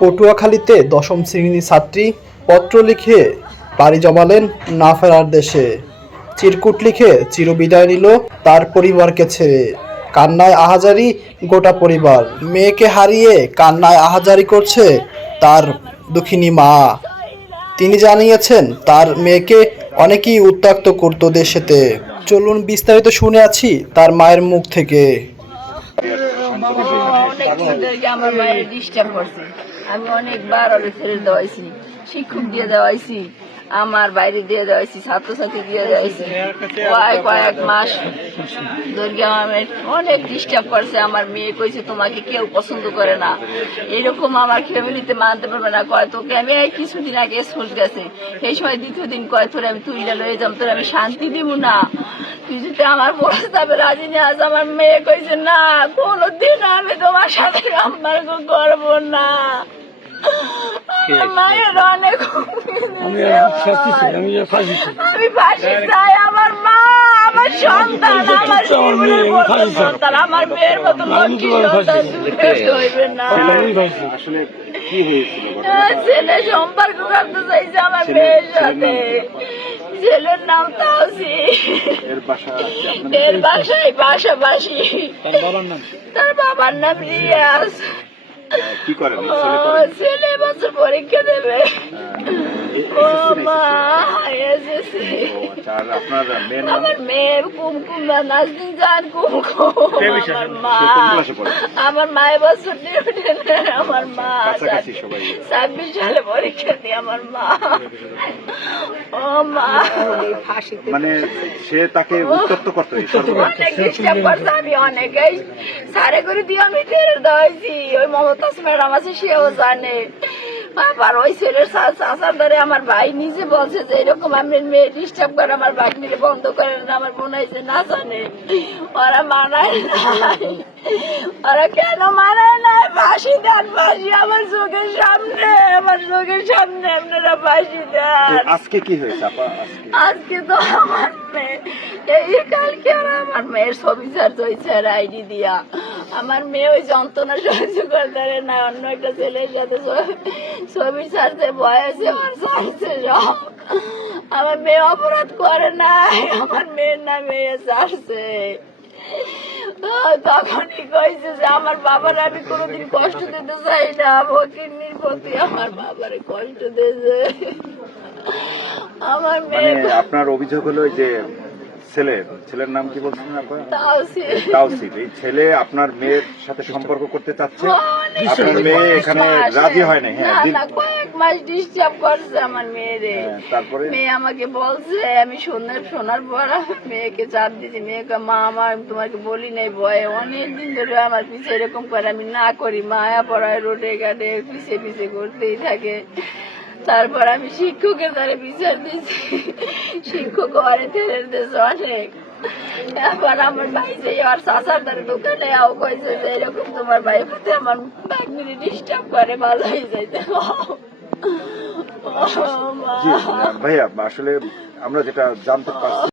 পটুয়াখালীতে দশম শ্রেণীর ছাত্রী পত্র লিখে পাড়ি জমালেন না ফেরার দেশে। চিরকুট লিখে চিরবিদায় নিল তার পরিবারকে ছেড়ে। কান্নায় আহাজারি গোটা পরিবার। মেয়েকে হারিয়ে কান্নায় আহাজারি করছে তার দুঃখিনী মা। তিনি জানিয়েছেন তার মেয়েকে অনেকেই উত্ত্যক্ত করত দেশেতে। চলুন বিস্তারিত শুনে আছি তার মায়ের মুখ থেকে। আমার মায়ের ডিস্টার্ব করছে। আমি অনেকবার ওদের ছেড়ে দেওয়াইছি, শিক্ষক দিয়ে দেওয়াইছি, আমার বাইরে দিয়ে দেওয়াইছি, ছাত্রছাত্রী দিয়ে দেওয়াইছি। কয়েক মাস ধরে আমার অনেক ডিস্টার্ব করছে। আমার মেয়ে কইছে তোমাকে কেউ পছন্দ করে না, এরকম আমার ফ্যামিলিতে মানতে পারবে না। কয় তোকে আমি কিছুদিন আগে স্কুল গেছে, সেই সময় দ্বিতীয় দিন কয় তোর আমি তুইলা লয়ে যাম, তোর আমি শান্তি দিব না, তুই যদি আমার প্রস্তাবে রাজি নিয়ে আস। আমার মেয়ে কইছে না, কোনোদিন আমি তোমার সাথে সম্পর্ক করবো না। মায়ের অনেক আমি ফাঁসি চাই। আমার মা আমার সন্তান, আমার সন্তান, আমার মেয়ের মতো লক্ষ্মী সন্তান হইবে না। ছেলে সম্পর্ক করতে চাইছে আমার মেয়ের সাথে। ছেলের নাম তাওসিফ, এর বাসায় পাশাপাশি। তার বাবার নাম রিয়াজ। কি করে ছেলে বছর পরীক্ষা দেবে। আমার মেয়ের কুমকুম নাজদিন জান কুমকুম। আমার মায়ের বছর আমার মা 26 সালে পরীক্ষা দিয়ে আমার মা। ও মা মানে সে তাকে উত্ত্যক্ত করতো, অনেক ডিস্টার্ব করছে। আমি অনেকেই সারে করে দিয়ে আমি ছেড়ে দেওয়াইছি। ওই মমতাজ ম্যাডাম আছে, সেও জানে। আবার ওই ছেলের চাচার ধরে আমার ভাই নিজে বলছে যে এরকম আমি মেয়ে ডিস্টার্ব করে, আমার ভাই মিলে বন্ধ করে না। আমার বোন হয়েছে না জানে, ওরা মানায় নাই। ওরা কেন মানায় নাই? ফাঁসি দেন, ফাঁসি আমার চোখের সামনে, আমার চোখের সামনে আপনারা ফাঁসি দেন। আজকে কি হয়েছে আপা? আজকে তো আমার মেয়ে এই কালকে আমার মেয়ের ছবি ছাড়তে হয়েছে আইডি দিয়া। আমার মেয়ে ওই যন্ত্রণা সহ্য করতে পারে না, অন্য একটা ছেলের সাথে ছবি ছাড়তে বয়সে ওর ছাড়ছে সব। আমার মেয়ে অপরাধ করে না, আমার মেয়ের নামে ছাড়ছে। তখনই কইছে যে আমার বাবার আমি কোনোদিন কষ্ট দিতে চাই না, ভকিন্নির প্রতি আমার বাবারে কষ্ট দিয়েছে। আমার মেয়ে আপনার অভিযোগ হলো যে ছেলের নাম কি বলছেন আপনার? তাওসিফ। এই ছেলে আপনার মেয়ের সাথে সম্পর্ক করতে চাচ্ছে, আপনার মেয়ে এখানে রাজি হয় না। কয়েক মাস ডিস্টার্ব করছে আমার মেয়েরে। তারপরে মেয়ে আমাকে বলছে, আমি শোনার পর মেয়েকে চাপ দিয়েছি। মেয়েকে মা আমার তোমাকে বলি নাই ভয়ে অনেকদিন ধরে আমার পিছিয়ে এরকম করে, আমি না করি মায়া পড়ায় রোডে ঘাটে পিছিয়ে করতেই থাকে। তারপর আমি শিক্ষকের দ্বারা বিচার দিয়েছি, শিক্ষক ঘরে ফেলে দিয়েছে অনেক। এবার আমার ভাই যে আর চাচার দ্বারা দোকানে কয়েছে যে এরকম তোমার ভাই প্রতি আমার ভাগ্নিরে ডিস্টার্ব করে, ভালো হয়ে যাইতে। ভাইয়া আসলে আমরা যেটা জানতে পারছি